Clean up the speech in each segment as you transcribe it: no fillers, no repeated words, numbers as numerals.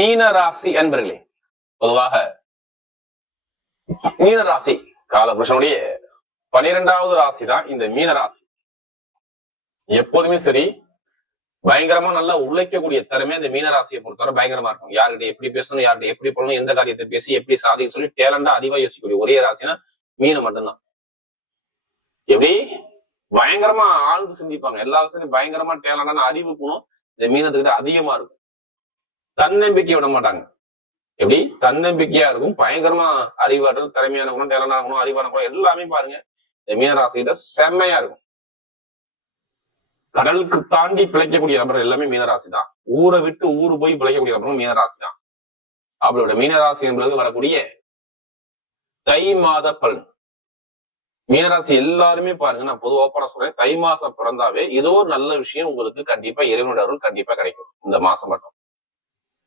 மீன ராசி அன்பர்களே, பொதுவாக மீன ராசி காலபுருஷனுடைய 12வது ராசி தான் இந்த மீன ராசி. எப்போதுமே சரி, பயங்கரமா நல்லா உழைக்கக்கூடிய திறமை இந்த மீன ராசியை பொறுத்தவரை பயங்கரமா இருக்கும். யார்கிட்ட எப்படி பேசணும், யார்கிட்ட எப்படி பண்ணணும், எந்த காரியத்தை பேசி எப்படி சாதிக்க சொல்லி டேலண்டா அறிவா யோசிக்கக்கூடிய ஒரே ராசினா மீனம் மட்டும்தான். எப்படி பயங்கரமா ஆழ்ந்து சிந்திப்பாங்க, எல்லா விஷயத்தையும் பயங்கரமா டேலண்டான அறிவு குணம் இந்த மீனத்துக்கிட்ட அதிகமா இருக்கும். தன்னம்பிக்கை விட மாட்டாங்க. எப்படி தன்னம்பிக்கையா இருக்கும், பயங்கரமா அறிவாற்றல், திறமையான குணம், டேலண்டான குணம், அறிவான குணம் எல்லாமே பாருங்க இந்த மீனராசிகிட்ட செம்மையா இருக்கும். கடலுக்கு தாண்டி பிழைக்கக்கூடிய நபர்கள் எல்லாமே மீனராசி தான். ஊரை விட்டு ஊரு போய் பிழைக்கக்கூடிய நபர்களும் மீனராசி தான். அவளோட மீனராசி என்பது வரக்கூடிய தை மாத பலன். மீனராசி எல்லாருமே பாருங்க, நான் பொதுவா ஓப்பனா சொல்றேன், தை மாசம் பிறந்தாவே ஏதோ ஒரு நல்ல விஷயம் உங்களுக்கு கண்டிப்பா இறைவனோட அருள் கண்டிப்பா கிடைக்கும் இந்த மாசம் மட்டும்.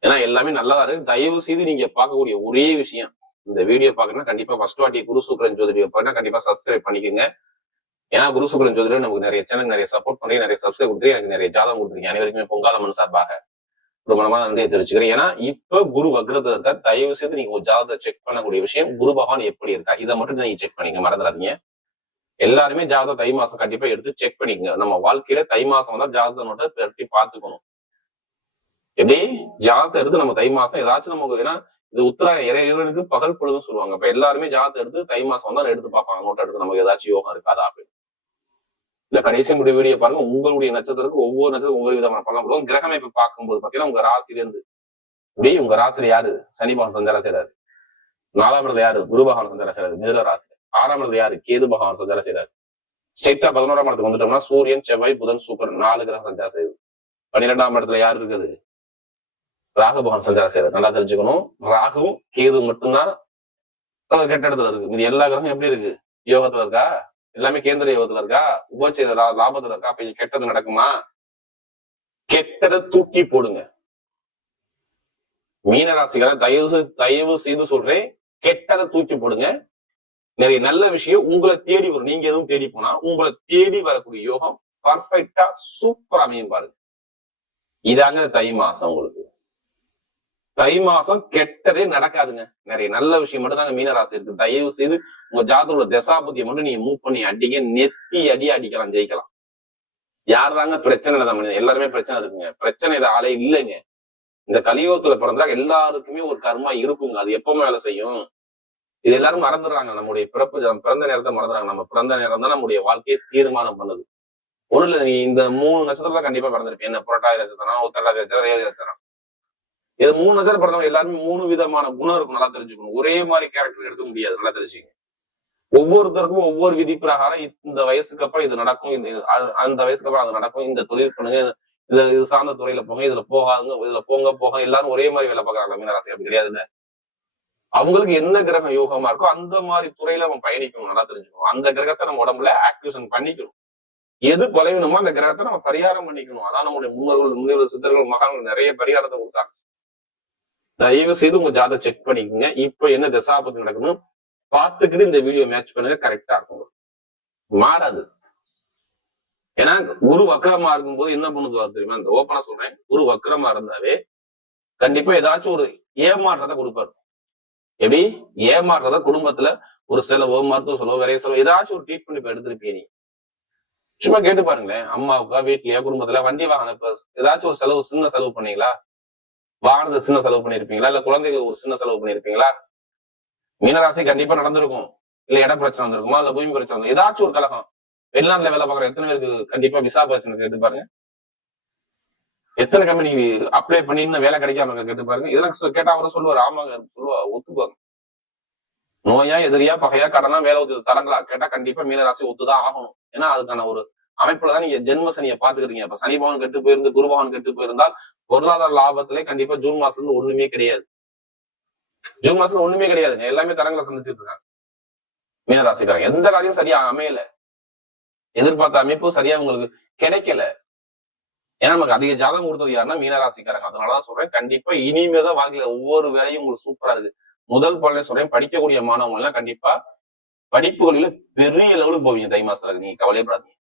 ஏன்னா எல்லாமே நல்லா இருக்கு. தயவு செய்து நீங்க பார்க்கக்கூடிய ஒரே விஷயம், இந்த வீடியோ பாக்கணும்னா கண்டிப்பா ஃபர்ஸ்ட் வாட்டி குரு சுக்கிரன் ஜோதிடம் பண்ணா கண்டிப்பா சப்ஸ்கிரைப் பண்ணிக்கோங்க. ஏன்னா குரு சுக்கிரன் ஜோதிடம் நமக்கு நிறைய சேனல் நிறைய சப்போர்ட் பண்ணி நிறைய சப்ஸ்கிரைப் கொடுத்து எனக்கு நிறைய ஜாதகம் கொடுத்துருக்கீங்க. அனைவருக்குமே பொங்காலம்மன் சார்பாக ரொம்ப மனமான நன்றியை தெரிவிச்சுக்கிறேன். ஏன்னா இப்ப குரு வக்ரத்துல இருக்கா, தயவு செய்து நீங்க ஒரு ஜாதகத்தை செக் பண்ணக்கூடிய விஷயம் குரு பகவான் எப்படி இருக்கா, இதை மட்டும் நீங்க செக் பண்ணிக்க மறந்துடாதீங்க. எல்லாருமே ஜாதகம் தை மாசம் கண்டிப்பா எடுத்து செக் பண்ணிக்கங்க. நம்ம வாழ்க்கையில தை மாசம் தான் ஜாதக நோட்டை பெருட்டி பார்த்துக்கணும். எப்படி ஜாதகத்தை எடுத்து நம்ம தை மாசம் ஏதாச்சும் நமக்கு, ஏன்னா இது உத்தராயணம் இறைவனுக்கு பகல் பொழுதுன்னு சொல்லுவாங்க. அப்ப எல்லாருமே ஜாதகத்தை எடுத்து தை மாசம் தான் எடுத்து பார்ப்பாங்க, நோட்டை எடுத்து நமக்கு ஏதாச்சும் யோகம் இருக்காதா அப்படின்னு. இந்த கடைசி முடிவு வீடியோ பாருங்க, உங்களுடைய நட்சத்திரத்துக்கு ஒவ்வொரு நட்சத்திரம் ஒவ்வொரு விதமான பலன் கொடுக்கும். கிரக அமைப்பு பார்க்கும்போது பாத்தீங்கன்னா உங்க ராசில இருந்து இப்படி உங்க ராசியில யாரு சனி பகவான் சஞ்சாரம் செய்றாரு, 4ஆம் இடத்துல யாரு குரு பகவான் சஞ்சாரம் செய்றாரு மிதுன ராசி, 6ஆம் இடத்துல யாரு கேது பகவான் சஞ்சாரம் செய்றாரு. ஸ்ட்ரெயிட்டா 11ஆம் இடத்துக்கு வந்துட்டோம்னா சூரியன், செவ்வாய், புதன், சுக்கிரன் 4 கிரகம் சஞ்சாரம் செய்யுது. 12ஆம் இடத்துல யாரு இருக்குது, ராகு பகவான் சஞ்சாரம் செய்றாரு. நல்லா தெரிஞ்சுக்கணும், ராகுவும் கேது மட்டும்தான் கெட்ட இடத்துல இருக்கு. இது எல்லா கிரகம் எப்படி இருக்கு, யோகத்துல இருக்கா, எல்லாமே கேந்திர யோகத்துல இருக்கா, உபச்சேத லாபத்துல இருக்கா. அப்ப கெட்டது நடக்குமா? கெட்டதை தூக்கி போடுங்க. மீனராசிக்கார தயவு செய்து சொல்றேன், கெட்டதை தூக்கி போடுங்க. நிறைய நல்ல விஷயம் உங்களை தேடி வரும். நீங்க எதுவும் தேடி போனா உங்களை தேடி வரக்கூடிய யோகம் பர்ஃபெக்டா சூப்பரா அமையும் பாருங்க. இதாங்க தை மாசம். உங்களுக்கு தை மாசம் கெட்டதே நடக்காதுங்க. நிறைய நல்ல விஷயம் மட்டும் தாங்க மீனராசி இருக்கு. தயவு செய்து உங்க ஜாதகத்தோட தசாபதியை மட்டும் நீங்க மூவ் பண்ணி அடிங்க, நெத்தி அடிக்கலாம், ஜெயிக்கலாம். யார் தாங்க பிரச்சனை தான், எல்லாருமே பிரச்சனை இருக்குங்க. பிரச்சனை இது ஆளே இல்லைங்க. இந்த கலியுகத்துல பிறந்தா எல்லாருக்குமே ஒரு கர்மா இருக்குங்க. அது எப்பவுமே வேலை செய்யும். இது எல்லாரும் மறந்துடுறாங்க. நம்முடைய பிறந்த நேரத்தை மறந்துடுறாங்க. நம்ம பிறந்த நேரம் தான் நம்முடைய வாழ்க்கையை தீர்மானம் பண்ணுது. ஒண்ணு இல்ல, நீ இந்த 3 நட்சத்திரத்துல கண்டிப்பா பிறந்திருப்பேன். என்ன புரட்டாதி நட்சத்திரம், உத்திரட்டாதி நட்சத்திரம், ரேவதி நட்சத்திரம். இது 3 நட்சத்திரம் பிறந்தவங்க எல்லாருமே 3 விதமான குணம் இருக்கும். நல்லா தெரிஞ்சுக்கணும். ஒரே மாதிரி கேரக்டர் எடுக்க முடியாது. நல்லா தெரிஞ்சுக்கணும். ஒவ்வொருத்தருக்கும் ஒவ்வொரு விதி பிரகாரம் இந்த வயசுக்கு அப்புறம் இது நடக்கும், அந்த வயசுக்கு அப்புறம் அது நடக்கும், இந்த தொழில் பண்ணுங்க, இது சார்ந்த துறையில போங்க, இதுல போகாதுங்க, இதுல போக எல்லாரும் ஒரே மாதிரி வேலை பார்க்கறாங்க. மீனராசி அப்படி கிடையாதுல்ல. அவங்களுக்கு என்ன கிரகம் யோகமா இருக்கோ அந்த மாதிரி துறையில நம்ம பயணிக்கணும். நல்லா தெரிஞ்சுக்கணும். அந்த கிரகத்தை நம்ம உடம்புல ஆக்டிவேஷன் பண்ணிக்கணும். எது பலவீனமோ அந்த கிரகத்தை நம்ம பரிகாரம் பண்ணிக்கணும். அதான் நம்முடைய முன்னோர்கள், சித்தர்கள், மகான்கள் நிறைய பரிகாரத்தை கொடுத்தாங்க. தயவு செய்து உங்க ஜாதகத்தை செக் பண்ணிக்கோங்க. இப்ப என்ன தசாபதி நடக்கணும் பார்த்துக்கிட்டு இந்த வீடியோ மேட்ச் பண்ணுங்க, கரெக்டா இருக்கும், மாறாது. ஏன்னா குரு வக்கரமா இருக்கும்போது என்ன பண்ணுது தெரியுமா, இந்த ஓப்பனா சொல்றேன், குரு வக்கரமா இருந்தாவே கண்டிப்பா ஏதாச்சும் ஒரு ஏமாற்றத்தை கொடுப்பாரு. எப்படி ஏமாற்றத குடும்பத்துல ஒரு செலவோ, மருத்துவ செலவோ, விரைய செலவோ, ஏதாச்சும் ஒரு ட்ரீட்மெண்ட் இப்ப எடுத்திருப்பீங்க. சும்மா கேட்டு பாருங்களேன், அம்மாவுக்கா, வீட்லயா, குடும்பத்துல வண்டி வாகனம் இப்ப ஏதாச்சும் ஒரு செலவு, சின்ன செலவு பண்ணீங்களா, வாகனத்தை சின்ன செலவு பண்ணிருப்பீங்களா, இல்ல குழந்தைகள் ஒரு சின்ன செலவு பண்ணிருப்பீங்களா? மீனராசி கண்டிப்பா நடந்திருக்கும். இல்ல இட பிரச்சனை வந்திருக்குமா, இல்ல பூமி பிரச்சனை வந்து ஏதாச்சும் ஒரு கலகம். வெளிநாட்டுல வேலை பார்க்குற எத்தனை பேருக்கு கண்டிப்பா விசா பிரச்சனை கேட்டு பாருங்க. எத்தனை கம்பெனி அப்ளை பண்ணி இன்னும் வேலை கிடைக்காம கேட்டு பாருங்க. இதெல்லாம் கேட்டா அவரை சொல்லுவாரு, ஆமாங்க சொல்லுவா, ஒத்துக்குவாங்க. நோயா, எதிரியா, பகையா, கடனா, வேலை ஒத்து தரங்களா கேட்டா கண்டிப்பா மீனராசி ஒத்துதான் ஆகணும். ஏன்னா அதுக்கான ஒரு அமைப்புலதான் நீங்க ஜென்ம சனியை பாத்துக்கிறீங்க. இப்ப சனி பகவான் கெட்டு போயிருந்து, குரு பகவான் கெட்டு போயிருந்தால் பொருளாதார லாபத்திலே கண்டிப்பா ஜூன் மாசத்துல இருந்து ஒண்ணுமே கிடையாது. ஜூன் மாசத்துல ஒண்ணுமே கிடையாதுங்க. எல்லாமே தரங்களை சந்திச்சுட்டு இருக்காங்க மீனராசிக்காரங்க. எந்த காரியம் சரியா அமையல, எதிர்பார்த்த அமைப்பு சரியா உங்களுக்கு கிடைக்கல. ஏன்னா நமக்கு அதிக ஜாதகம் கொடுத்தது யாருன்னா மீனராசிக்காரங்க. அதனாலதான் சொல்றேன், கண்டிப்பா இனிமேதான் வாழ்க்கையில ஒவ்வொரு வேலையும் உங்களுக்கு சூப்பரா இருக்கு. முதல் பலனே சொல்றேன், படிக்கக்கூடிய மாணவங்க எல்லாம் கண்டிப்பா படிப்புகளில பெரிய லெவலுக்கு போவீங்க தை மாசத்துல. நீங்க கவலையப்படாதீங்க.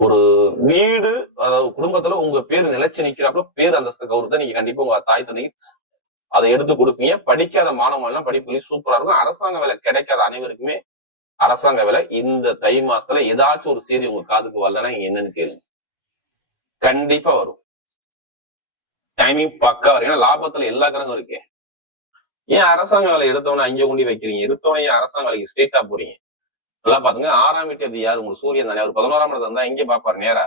ஒரு வீடு, அதாவது குடும்பத்துல உங்க பேர் நிலைச்சு நிக்கிறப்ப பேர் அந்தஸ்து கௌரவத்தை நீங்க கண்டிப்பா உங்க தாய் தந்தைக்கு அதை எடுத்து கொடுப்பீங்க. படிக்காத மாணவர்கள் படிப்புலையும் சூப்பரா இருக்கும். அரசாங்க வேலை கிடைக்காத அனைவருக்குமே அரசாங்க வேலை இந்த தை மாசத்துல ஏதாச்சும் ஒரு செய்தி உங்க காதுக்கு வரலன்னா என்னன்னு கேளுங்க, கண்டிப்பா வரும். டைமிங் பக்கா வரும். ஏன்னா லாபத்துல எல்லா கிரகம் இருக்கு. ஏன் அரசாங்க வேலை எடுத்தவன அங்கே கொண்டு வைக்கிறீங்க? எடுத்தவன ஏன் அரசாங்க வேலைக்கு ஸ்ட்ரெயிட்டா போறீங்க? நல்லா பாத்துங்க. 6ஆம் வீட்டு அது யாரு? உங்களுக்கு சூரியன் தானே. அவர் 11ஆம் இடத்துல இருந்தா எங்கே பாப்பாரு? நேரா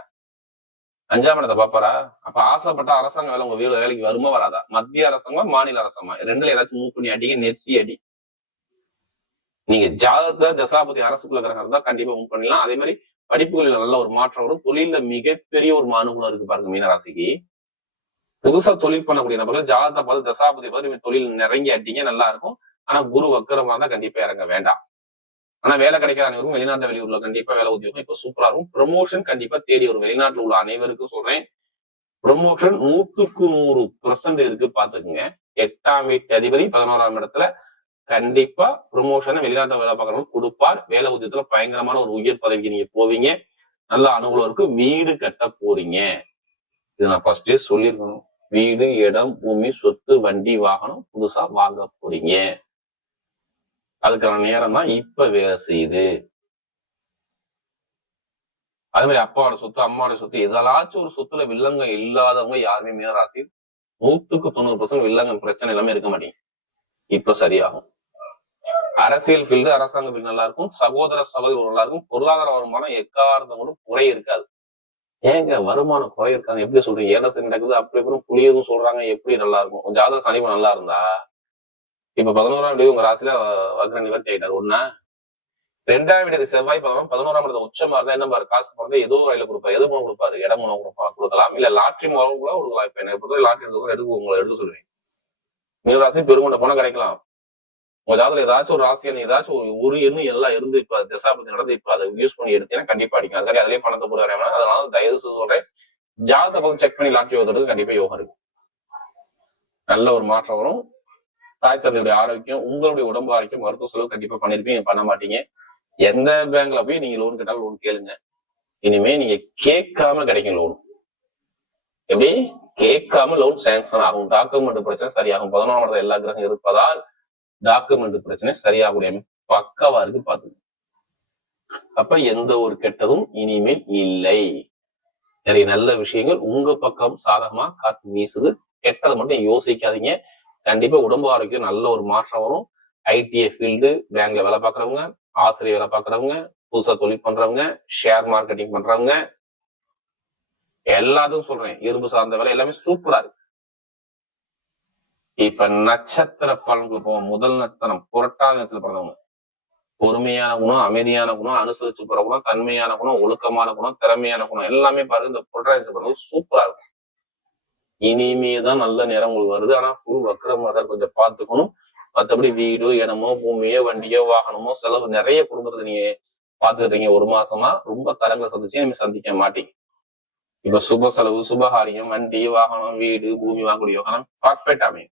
5ஆம் இடத்தை பாப்பாரா? அப்ப ஆசைப்பட்ட அரசாங்க வேலை உங்க வீடு வேலைக்கு வருமா வராதா? மத்திய அரசாங்கமா மாநில அரசாங்கமா? ரெண்டுல ஏதாச்சும் மூவ் பண்ணி அடிக்க, நெத்தி அடி. நீங்க ஜாதகத்துல தசாபதி அரசுக்குள்ள கிரகம் இருந்தா கண்டிப்பா மூவ் பண்ணலாம். அதே மாதிரி படிப்புகளில் நல்ல ஒரு மாற்றம் வரும். தொழில மிகப்பெரிய ஒரு அனுகூலம் இருக்கு பாருங்க மீனராசிக்கு. புதுசா தொழில் பண்ணக்கூடிய நபர்கள் ஜாதகத்தை பார்த்து தசாபதி பார்த்து தொழில் நெருங்கி அடிங்க, நல்லா இருக்கும். ஆனா குரு வக்கரமா இருந்தா கண்டிப்பா இறங்க வேண்டாம். ஆனா வேலை கிடைக்காத அனைவருக்கும் வெளிநாட்டு வெளியூர்ல கண்டிப்பா வேலை உத்தியோகம் இப்ப சூப்பரா இருக்கும். ப்ரமோஷன் கண்டிப்பா தேடி வரும். வெளிநாட்டுல உள்ள அனைவருக்கும் சொல்றேன், ப்ரமோஷன் 100% இருக்கு பாத்துக்குங்க. 8ஆம் வீட்டு அதிபதி 11ஆம் இடத்துல கண்டிப்பா ப்ரமோஷனை வெளிநாட்டு வேலை பார்க்கறவங்க கொடுப்பார். வேலை உத்தியத்துல பயங்கரமான ஒரு உயர் பதவிக்கு நீங்க போவீங்க. நல்ல அனுகூலம் இருக்கு. வீடு கட்ட போறீங்க. இது நான் ஃபர்ஸ்டே சொல்லிருக்கணும். வீடு, இடம், பூமி, சொத்து, வண்டி, வாகனம் புதுசா வாங்க போறீங்க. அதுக்கான நேரம் தான் இப்ப வேலை செய்யுது. அதே மாதிரி அப்பாவோட சொத்து, அம்மாவோட சொத்து, எதாச்சும் ஒரு சொத்துல வில்லங்கம் இல்லாதவங்க யாருமே மீனராசி 100% வில்லங்கம் பிரச்சனை எல்லாமே இருக்க மாட்டீங்க. இப்ப சரியாகும். அரசியல் ஃபீல்டு, அரசாங்க ஃபீல்டு நல்லா இருக்கும். சகோதர சகோதரி நல்லா இருக்கும். பொருளாதார வருமானம் எக்காரணங்களும் குறை இருக்காது. ஏங்க வருமானம் குறை இருக்காங்க எப்படி சொல்றீங்க? ஏழரை நடக்குது, அப்படி எப்படி புளியதும் சொல்றாங்க, எப்படி நல்லா இருக்கும்? ஜாதக சனிமம் நல்லா இருந்தா இப்ப 11ஆம் தேதி உங்க ராசியில வக்ர நிவர்த்தி ஆயிட்டாரு. ஒண்ணா 2ஆம் தேதி செவ்வாய் 11ஆம் இடத்துல உச்சமா இருந்தா என்ன பாரு, காசு போறது ஏதோ ஒரு வகையில கொடுப்பாரு. எது மூலம் கொடுப்பாரு? இடம் மூலம் கொடுக்கலாம், இல்ல லாட்ரி மூலம் கூட கொடுக்கலாம். இப்ப என்ன பொறுத்தவரை லாட்ரி எடுக்க உங்களை எடுக்க சொல்லுவேன். மீனராசி பெருங்கொண்ட பணம் கிடைக்கலாம். உங்க ஜாதகத்துல ஏதாச்சும் ஒரு ராசி ஏதாச்சும் ஒரு எண்ணு எல்லாம் இருந்து இப்ப தசாபதி நடந்து இப்ப அதை யூஸ் பண்ணி எடுத்தீங்கன்னா கண்டிப்பா அடிக்கும். அதுக்காக அதுலயே பணத்தை போட வரையா. அதனால தயவு சொல்றேன், ஜாதகத்தை பார்த்து செக் பண்ணி லாட்ரி ஓதுறது கண்டிப்பா யோகம் இருக்கு. நல்ல ஒரு மாற்றம் வரும். தாய் தந்தையுடைய ஆரோக்கியம், உங்களுடைய உடம்பு ஆரோக்கியம், மருத்துவ செலவு கண்டிப்பா பண்ணிருப்பீங்க, பண்ண மாட்டீங்க. எந்த பேங்க்ல போய் நீங்க லோன் கேட்டாலும் லோன் கேளுங்க. இனிமே நீங்க கேட்காம கிடைக்கும் லோன். எப்படி கேட்காம லோன் சாங்ஷன் ஆகும். டாக்குமெண்ட் பிரச்சனை சரியாகும். 11ஆம் இடத்துல எல்லா கிரகம் இருப்பதால் டாக்குமெண்ட் பிரச்சனை சரியாகக்கூடிய பக்கவா இருக்கு பாத்து. அப்ப எந்த ஒரு கெட்டதும் இனிமேல் இல்லை. நிறைய நல்ல விஷயங்கள் உங்க பக்கம் சாதகமா காத்து வீசுது. கெட்டதை மட்டும் யோசிக்காதீங்க. கண்டிப்பா உடம்பு ஆரோக்கியம் நல்ல ஒரு மாற்றம் வரும். ஐடிஐ ஃபீல்டு, பேங்க்ல வேலை பார்க்கறவங்க, ஆசிரியர் வேலை பார்க்கறவங்க, புதுசா தொழில் பண்றவங்க, ஷேர் மார்க்கெட்டிங் பண்றவங்க, எல்லாத்தையும் சொல்றேன், இரும்பு சார்ந்த வேலை எல்லாமே சூப்பரா இருக்கு. இப்ப நட்சத்திர பலன்கள் போவோம். முதல் நட்சத்திரம் புரட்டாதி நட்சத்திரம் பிறந்தவங்க. பொறுமையான குணம், அமைதியான குணம், அனுசரிச்சு போற குணம், தன்மையான குணம், ஒழுக்கமான குணம், திறமையான குணம் எல்லாமே பாருங்க இந்த புரட்டாதி நட்சத்திரம் சூப்பரா இருக்கும். இனிமேதான் நல்ல நேரம் உங்களுக்கு வருது. ஆனா குரு வக்ரமாக கொஞ்சம் பார்த்துக்கணும். மற்றபடி வீடோ, இடமோ, பூமியோ, வண்டியோ, வாகனமோ செலவு நிறைய குடும்பத்தை நீங்க பாத்துக்கிட்டீங்க. ஒரு மாசமா ரொம்ப தரங்களை சந்திச்சு நீங்க சந்திக்க மாட்டீங்க. இப்ப சுப செலவு, சுபகாரியம், வண்டி, வாகனம், வீடு, பூமி வாங்கக்கூடிய யோகம் பர்ஃபெக்ட் அமையும்.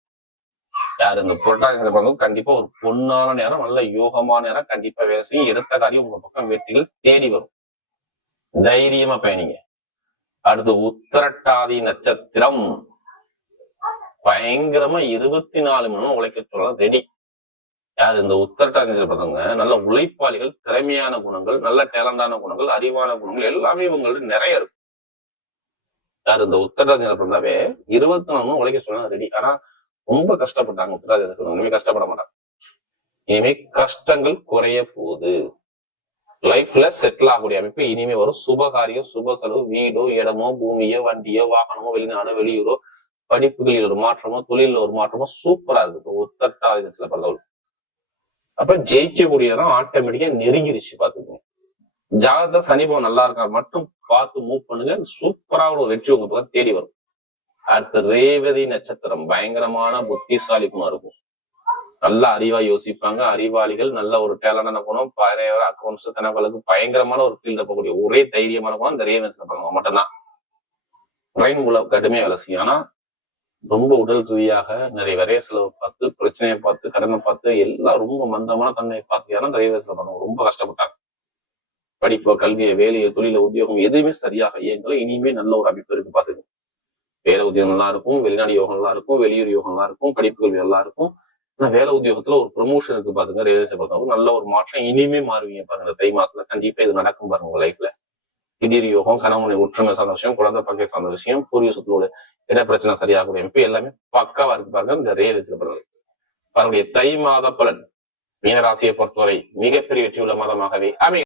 யாரு இந்த புரட்டாதி கண்டிப்பா ஒரு பொன்னான நேரம், நல்ல யோகமான நேரம். கண்டிப்பா வேலை செய்யும். எடுத்த காரியம் உங்க பக்கம் வெற்றிகள் தேடி வரும். தைரியமா பயணிங்க. அடுத்து உத்திரட்டாதி நட்சத்திரம் பயங்கரமா 24 மணி நேரம் உழைக்க சொல்லலாம் ரெடி. யாரு இந்த உத்திரட்டாதி நட்சத்திரங்க நல்ல உழைப்பாளிகள், திறமையான குணங்கள், நல்ல டேலண்டான குணங்கள், அறிவான குணங்கள் எல்லாமே இவங்களுக்கு நிறைய இருக்கும். யாரு இந்த உத்திரட்டாதி நட்சத்திரம்தாவே 24 மணி நேரம் உழைக்க சொல்லலாம் ரெடி. ஆனா ரொம்ப கஷ்டப்பட்டாங்க உத்திரட்டாதி நட்சத்திரம். இனிமே கஷ்டப்பட மாட்டாங்க. இனிமே கஷ்டங்கள் குறைய போகுது. லைஃப்ல செட்டில் ஆகக்கூடிய அமைப்பு இனிமே வரும். சுபகாரியம், சுப செலவு, வீடோ, இடமோ, பூமியோ, வண்டியோ, வாகனமோ, வெளிநாடோ, வெளியூரோ, படிப்புகளில் ஒரு மாற்றமோ, தொழில ஒரு மாற்றமோ சூப்பரா இருக்கு உத்திரட்டாதித்துல பிறந்தவர்கள். அப்ப ஜெயிக்கக்கூடிய இடம் ஆட்டோமேட்டிக்கா நெருங்கிருச்சு பாத்துக்கோங்க. ஜாதகத்தை சனிபவன் நல்லா இருக்கா மட்டும் பார்த்து மூவ் பண்ணுங்க. சூப்பரா ஒரு வெற்றி உங்க பக்கம் தேடி வரும். அடுத்த ரேவதி நட்சத்திரம் பயங்கரமான புத்திசாலி குணம் இருக்கும். நல்ல அறிவா யோசிப்பாங்க. அறிவாளிகள், நல்ல ஒரு டேலண்டான குணம், அக்கௌண்ட்ஸ், கணக்கு பயங்கரமான ஒரு ஃபீல்ட போகக்கூடிய ஒரே தைரியமான குணம் இந்த ரேவதி நட்சத்திரம் மட்டும்தான். பிரெயின் கடுமையா வேலை செய்யும். ஆனா ரொம்ப உடல் ரீதியாக நிறைய விரைய செலவு பார்த்து, பிரச்சனையை பார்த்து, கடனை பார்த்து, எல்லாம் ரொம்ப மந்தமான தன்மையை பார்த்து ரேவதி நட்சத்திரம் ரொம்ப கஷ்டப்பட்டாங்க. படிப்போ, கல்வியோ, வேலையோ, தொழில, உத்தியோகம் எதுவுமே சரியாக இயங்கல. இனிமே நல்ல ஒரு அமைப்பு இருக்கு பாத்துங்க. வேலை உத்தியோகம் நல்லா இருக்கும், வெளிநாடு யோகம் நல்லா இருக்கும், வெளியூர் யோகம் நல்லா இருக்கும், படிப்பு கல்வி நல்லா இருக்கும். ஆனா வேலை உத்தியோகத்துல ஒரு ப்ரொமோஷன் இருக்கு பாத்துங்க. ரியலைஸ் பொறுத்தவரை நல்ல ஒரு மாற்றம் இனிமே மாறுவீங்க பாருங்க. தை மாசத்துல கண்டிப்பா இது நடக்கும் பாருங்க உங்க லைஃப்ல. திடீர் யோகம், கணவனை ஒற்றுமை சார்ந்த விஷயம், குழந்தை பங்கை சார்ந்த விஷயம், பூர்வீக சொத்தோட இட பிரச்சனை சரியாகக்கூடிய அமைப்பு எல்லாமே பக்காவா இருக்கு பாருங்க. இந்த ரியலைஸ் பாருங்க தை மாத பலன் மீனராசியை பொறுத்தவரை மிகப்பெரிய வெற்றியுள்ள மாதமாகவே அமையும்.